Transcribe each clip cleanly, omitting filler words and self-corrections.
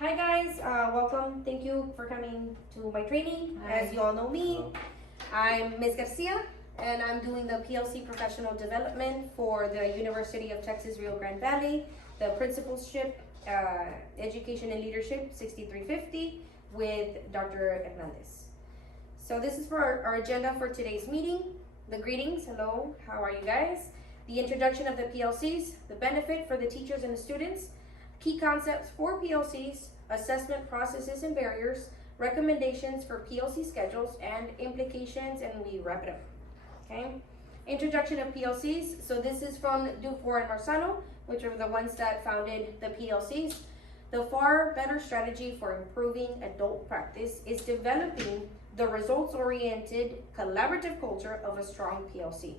Hi guys, welcome. Thank you for coming to my training. Hi. As you all know me, Hello. I'm Ms. Garcia and I'm doing the PLC Professional Development for the University of Texas Rio Grande Valley, the Principalship, Education and Leadership 6350 with Dr. Hernandez. So this is for our agenda for today's meeting. The greetings, hello, how are you guys? The introduction of the PLCs, the benefit for the teachers and the students, key concepts for PLCs, assessment processes and barriers, recommendations for PLC schedules and implications, and we wrap it up. Okay. Introduction of PLCs. So this is from Dufour and Marzano, which are the ones that founded the PLCs. The far better strategy for improving adult practice is developing the results-oriented collaborative culture of a strong PLC.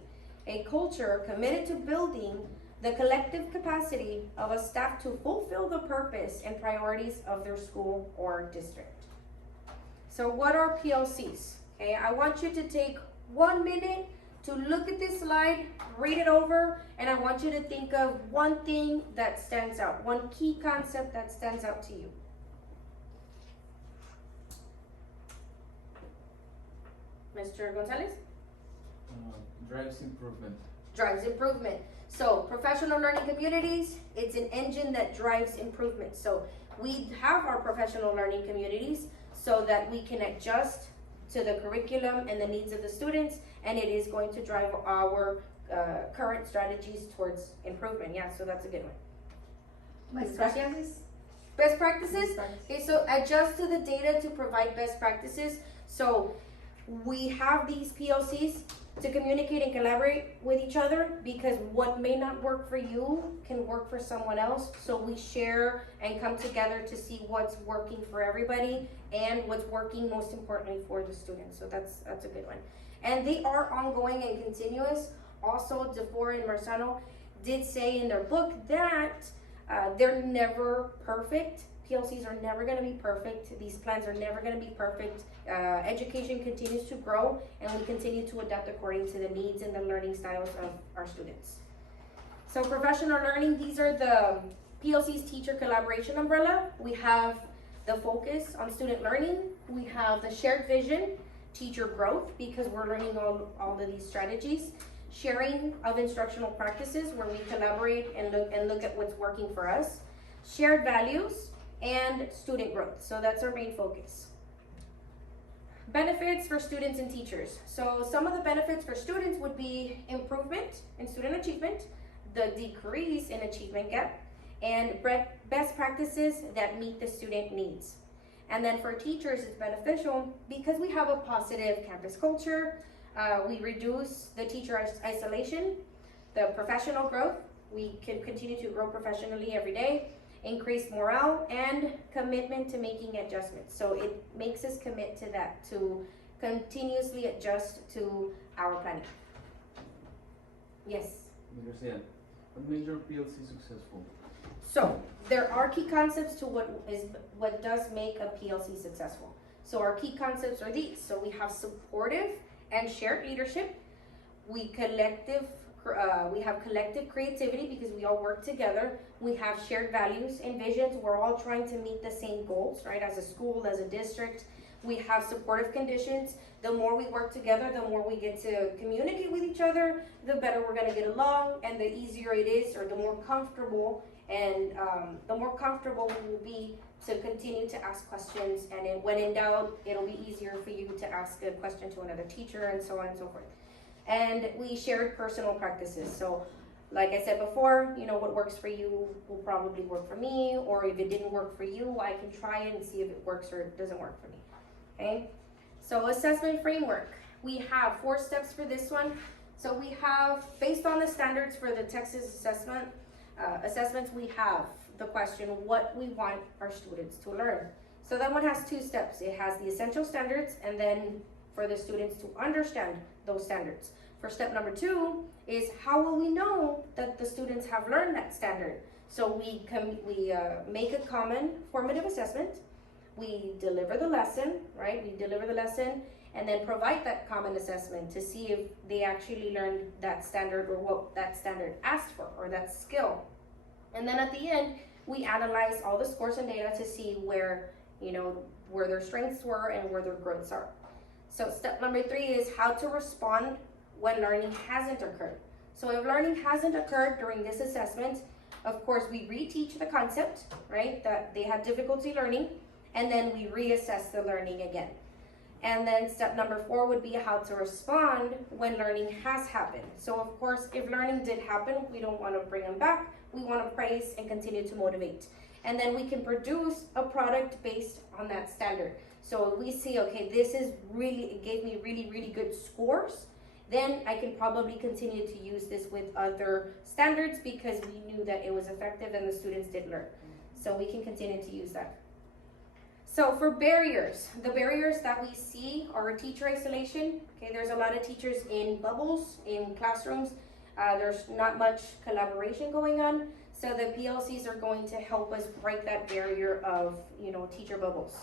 A culture committed to building the collective capacity of a staff to fulfill the purpose and priorities of their school or district. So what are PLCs? Okay, I want you to take 1 minute to look at this slide, read it over, and I want you to think of one thing that stands out, one key concept that stands out to you. Mr. Gonzalez? Drives improvement. Drives improvement. So professional learning communities, it's an engine that drives improvement. So we have our professional learning communities so that we can adjust to the curriculum and the needs of the students, and it is going to drive our current strategies towards improvement. Yeah, so that's a good one. Best practices? Best practices? Okay, so adjust to the data to provide best practices. So we have these PLCs to communicate and collaborate with each other, because what may not work for you can work for someone else. So we share and come together to see what's working for everybody and what's working most importantly for the students. So that's a good one. And they are ongoing and continuous. Also, Dufour and Marzano did say in their book that they're never perfect. PLCs are never going to be perfect. These plans are never going to be perfect. Education continues to grow, and we continue to adapt according to the needs and the learning styles of our students. So professional learning, these are the PLC's teacher collaboration umbrella. We have the focus on student learning. We have the shared vision, teacher growth, because we're learning all of these strategies. Sharing of instructional practices, where we collaborate and look at what's working for us. Shared values, and student growth. So that's our main focus. Benefits for students and teachers. So some of the benefits for students would be improvement in student achievement, the decrease in achievement gap, and best practices that meet the student needs. And then for teachers, it's beneficial because we have a positive campus culture. We reduce the teacher isolation, the professional growth. We can continue to grow professionally every day. Increased morale and commitment to making adjustments. So it makes us commit to that, to continuously adjust to our planning. Yes? Garcia, what made your PLC successful? So there are key concepts to what does make a PLC successful. So our key concepts are these. So we have supportive and shared leadership. We have collective creativity because we all work together. We have shared values and visions. We're all trying to meet the same goals, right? As a school, as a district. We have supportive conditions. The more we work together, the more we get to communicate with each other, the better we're gonna get along, and the easier it is, or the more comfortable, and the more comfortable we will be to continue to ask questions. And when in doubt, it'll be easier for you to ask a question to another teacher, and so on and so forth. And we shared personal practices. So like I said before, you know, what works for you will probably work for me, or if it didn't work for you, I can try it and see if it works or it doesn't work for me, okay? So assessment framework, we have 4 steps for this one. So we have, based on the standards for the Texas assessments, we have the question, what we want our students to learn. So that one has 2 steps. It has the essential standards, and then for the students to understand those standards. For step number 2 is, how will we know that the students have learned that standard? So we make a common formative assessment. We deliver the lesson, right? We deliver the lesson and then provide that common assessment to see if they actually learned that standard or what that standard asked for, or that skill. And then at the end, we analyze all the scores and data to see where, where their strengths were and where their growths are. So step number 3 is how to respond when learning hasn't occurred. So if learning hasn't occurred during this assessment, of course we reteach the concept, right, that they had difficulty learning, and then we reassess the learning again. And then step number 4 would be how to respond when learning has happened. So of course, if learning did happen, we don't want to bring them back. We want to praise and continue to motivate. And then we can produce a product based on that standard. So we see, okay, this is really, it gave me really, really good scores. Then I can probably continue to use this with other standards because we knew that it was effective and the students did learn. So we can continue to use that. So for barriers, the barriers that we see are teacher isolation. Okay, there's a lot of teachers in bubbles, in classrooms. There's not much collaboration going on. So the PLCs are going to help us break that barrier of, teacher bubbles.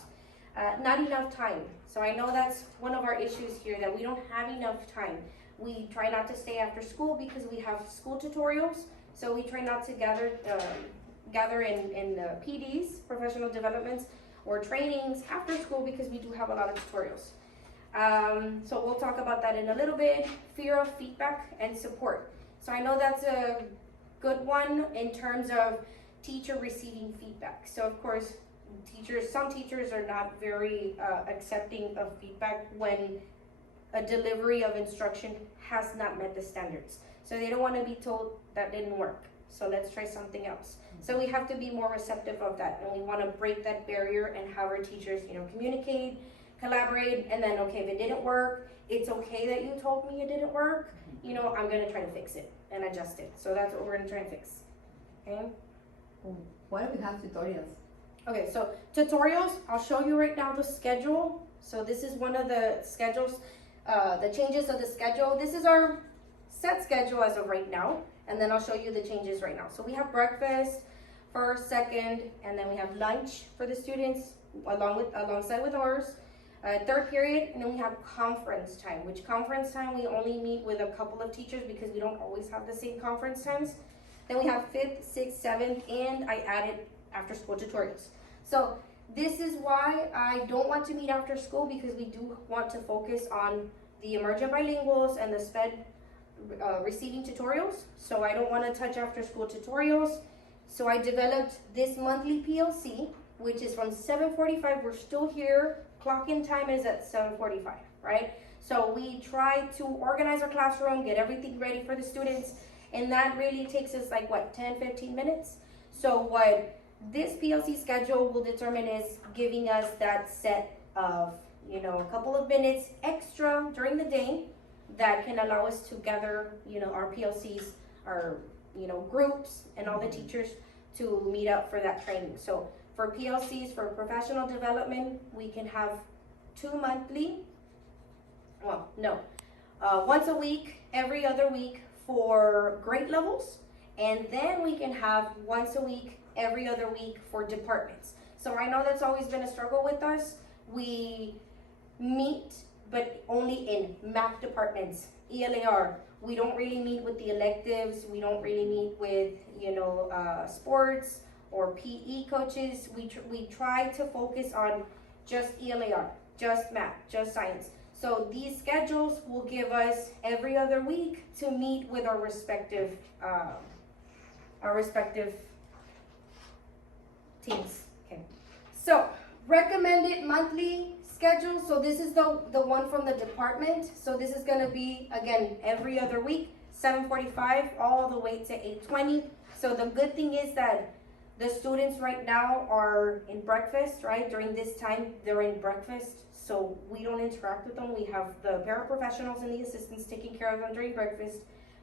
Not enough time. So I know that's one of our issues here, that we don't have enough time. We try not to stay after school because we have school tutorials. So we try not to gather in the PDs, professional developments, or trainings after school because we do have a lot of tutorials. So we'll talk about that in a little bit. Fear of feedback and support. So I know that's a good one in terms of teacher receiving feedback. So of course, some teachers are not very accepting of feedback when a delivery of instruction has not met the standards. So they don't want to be told that didn't work. So let's try something else. So we have to be more receptive of that, and we want to break that barrier and have our teachers, communicate, collaborate, and then, okay, if it didn't work, it's okay that you told me it didn't work. I'm going to try to fix it and adjust it. So that's what we're going to try and fix. Okay? What if we have tutorials? Okay, so tutorials, I'll show you right now the schedule. So this is one of the schedules, the changes of the schedule. This is our set schedule as of right now, and then I'll show you the changes right now. So we have breakfast, first, second, and then we have lunch for the students alongside with ours. Third period, and then we have conference time, which conference time we only meet with a couple of teachers because we don't always have the same conference times. Then we have 5th, 6th, 7th, and I added after school tutorials. So this is why I don't want to meet after school, because we do want to focus on the emergent bilinguals and the SPED receiving tutorials. So I don't want to touch after school tutorials. So I developed this monthly PLC, which is from 7:45. We're still here. Clock-in time is at 7:45, right? So we try to organize our classroom, get everything ready for the students, and that really takes us 10-15 minutes. So what this PLC schedule will determine is giving us that set of, a couple of minutes extra during the day that can allow us to gather, our PLCs, our, groups, and all the teachers to meet up for that training. So for PLCs, for professional development, we can have 2 monthly, once a week, every other week for grade levels, and then we can have once a week, every other week for departments. So I know that's always been a struggle with us. We meet, but only in math departments, ELAR. We don't really meet with the electives. We don't really meet with, sports or PE coaches. We try to focus on just ELAR, just math, just science. So these schedules will give us every other week to meet with our respective teams. Okay. So recommended monthly schedule. So this is the one from the department. So this is going to be, again, every other week, 7:45 all the way to 8:20. So the good thing is that the students right now are in breakfast, right? During this time, they're in breakfast. So we don't interact with them. We have the paraprofessionals and the assistants taking care of them during breakfast.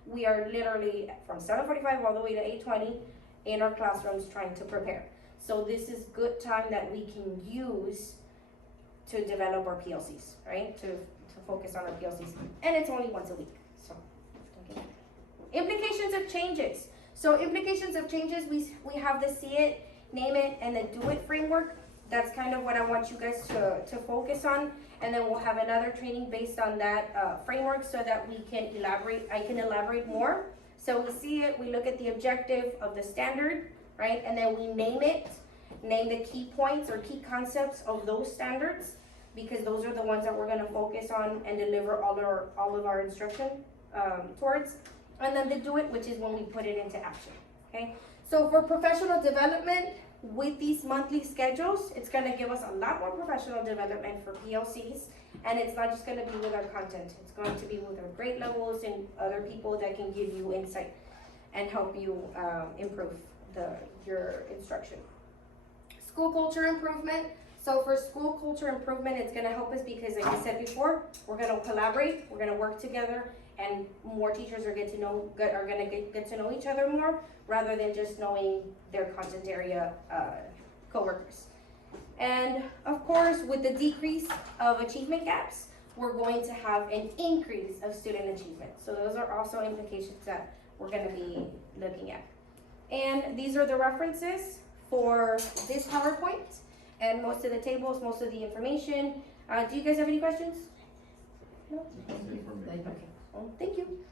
We are literally from 7:45 all the way to 8:20 in our classrooms trying to prepare. So this is good time that we can use to develop our PLCs, right? To focus on our PLCs. And it's only once a week. So implications of changes. So implications of changes, we have the see it, name it, and the do it framework. That's kind of what I want you guys to focus on. And then we'll have another training based on that framework so that we can elaborate. I can elaborate more. So we see it, we look at the objective of the standard, right? And then we name the key points or key concepts of those standards, because those are the ones that we're gonna focus on and deliver all of our instruction towards. And then the do it, which is when we put it into action, okay? So for professional development, with these monthly schedules, it's gonna give us a lot more professional development for PLCs, and it's not just gonna be with our content, it's going to be with our grade levels and other people that can give you insight and help you improve your instruction. School culture improvement. So for school culture improvement, it's gonna help us because, like I said before, we're gonna collaborate, we're gonna work together, and more teachers are gonna get to know each other more, rather than just knowing their content area coworkers. And of course, with the decrease of achievement gaps, we're going to have an increase of student achievement. So those are also implications that we're gonna be looking at. And these are the references for this PowerPoint and most of the tables, most of the information. Do you guys have any questions? No? That's it for me. Thank you. Okay. Well, thank you.